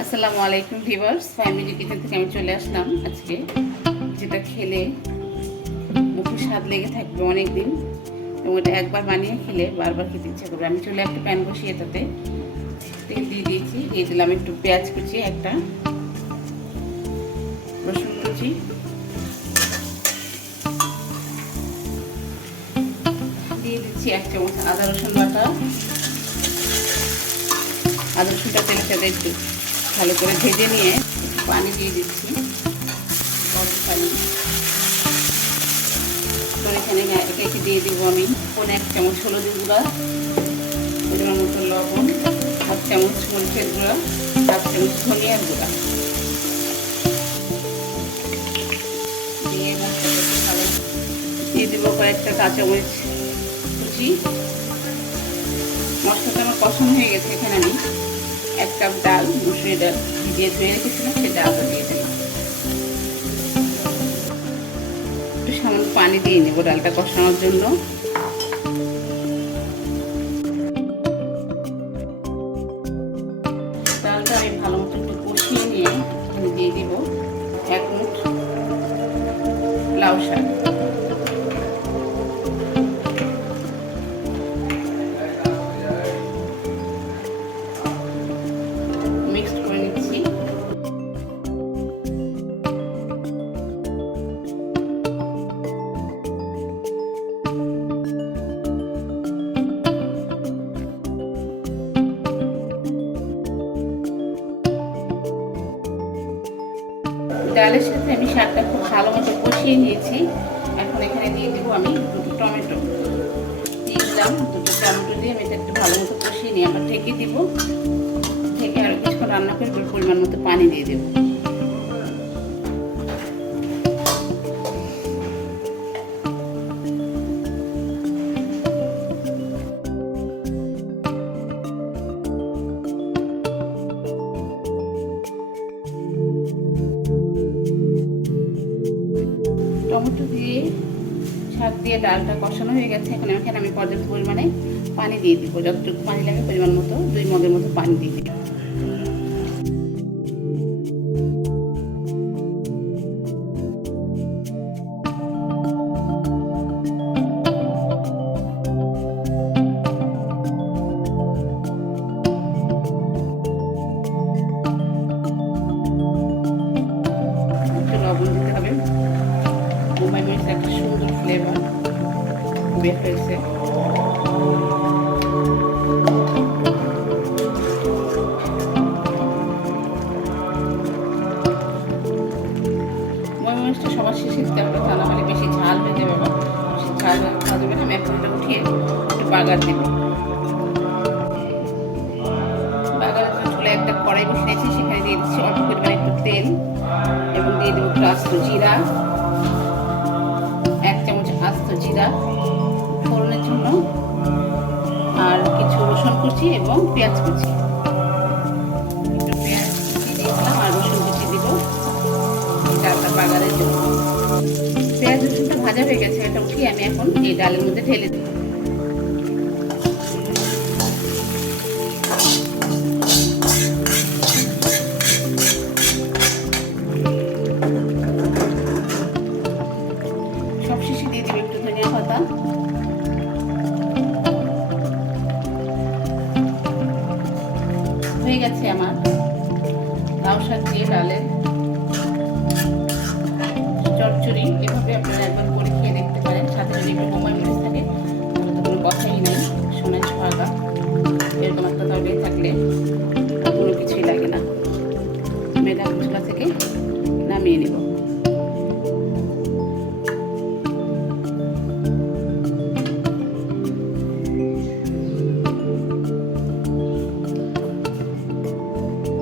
আসসালামু আলাইকুম viewers, Fahim kitchen থেকে আমি চলে আসলাম আজকে, যেটা খেলে মুখে স্বাদ লেগে থাকবে অনেক দিন এবং এটা একবার বানিয়ে খেলে বারবার খেতে ইচ্ছা করবে। আমি চলে একটা প্যান বসিয়ে এটাতে তেল দিয়ে দিয়েছি, দিয়ে দিলাম একটু পেঁয়াজ কুচি, একটা রসুন কুচি, দিয়ে দিচ্ছি 1 চামচ আদা রসুন বাটা। আদা রসুনটা তেলের সাথে একটু ভালো করে ভেজে নিয়ে পানি দিয়ে দিচ্ছি, গরম পানি। তো এখানে একে দিয়ে দিব আমি 1 চামচ হলুদের গুঁড়া, পরিমাণ মতো লবণ, 1 চামচ মরিচের গুঁড়া, 1 চামচ ধনিয়ার গুঁড়া দিয়ে ভালো দিয়ে দেবো কয়েকটা কাঁচামরিচ কুচি। মশলাটা আমার কষানো হয়ে গেছে। এখানে আমি 1 কাপ ডাল, মুসুরি ডাল ভিজিয়ে ধুয়ে রেখেছিলাম, সেই ডালটা দিয়ে দিলাম। একটু সামান্য পানি দিয়ে নেব ডালটা কষানোর জন্য। ডালটা আমি ভালো মতো একটু কষিয়ে নিয়ে এখানে দিয়ে দিব 1 মুঠ লাউ শাক। মিক্সড করে নিচ্ছি। ডালের সাথে আমি শাকটা খুব ভালো মতো কষিয়ে নিয়েছি। এখন এখানে দিয়ে দেবো আমি 2টো টমেটো দিয়ে দিলাম। 2টো টমেটো দিয়ে আমি এটা একটু ভালো মতো কষিয়ে নিয়ে আবার ঢেকে দিব। ঢেকে আরও কিছুক্ষণ রান্না করে পরিমাণ মতো পানি দিয়ে দেবো। টমেটো দিয়ে শাক দিয়ে ডালটা কষানো হয়ে গেছে। এখন এখানে আমি পর্যাপ্ত পরিমাণে পানি দিয়ে দিব, যতটুকু পানি লাগে পরিমাণ মতো 2 মগের মতো পানি দিয়ে দিব। একটু লবণ দিতে হবে। বোম্বাই মরিচ একটা সুন্দর ফ্লেভার বের হয়েছে। বোম্বাই মরিচটা সবার শেষে দিতে হবে, তা না হলে বেশি ঝাল হয়ে যাবে বা ঝাল খাওয়া যাবে না। আমি এখন এটা উঠিয়ে একটু বাগার দেব। বাগারের জন্য চুলে একটা কড়াই বসিয়েছি, সেখানে দিয়ে দিচ্ছি অল্প পরিমাণে একটু তেল এবং দিয়ে দেবো একটু আস্ত জিরা, 1 চামচ আস্ত জিরা ফোড়নের জন্য, আর কিছু রসুন কুচি এবং পেঁয়াজ কুচি। একটু পেঁয়াজ কুচি দিয়েছিলাম আর রসুন কুচি দিব ডালটা বাগারের জন্য। পেঁয়াজ রসুনটা ভাজা হয়ে গেছে, এটা উঠিয়ে আমি এখন এই ডালের মধ্যে ঢেলে দেব। সবশেষে দিয়ে দেবো একটু ধনিয়া পাতা। হয়ে গেছে আমার লাউ শাক দিয়ে ডালের চচ্চড়ি। এভাবে আপনারা একবার করে খেয়ে দেখতে পারেন। সাথে যদি একটু বোম্বাই মরিচ থাকে তাহলে তো কোনো কথাই নেই, সোনার সোহাগা। এরকম একটা তরকারি থাকলে কোনো কিছুই লাগে না। মেয়েটা চুলা থেকে নামিয়ে নেব।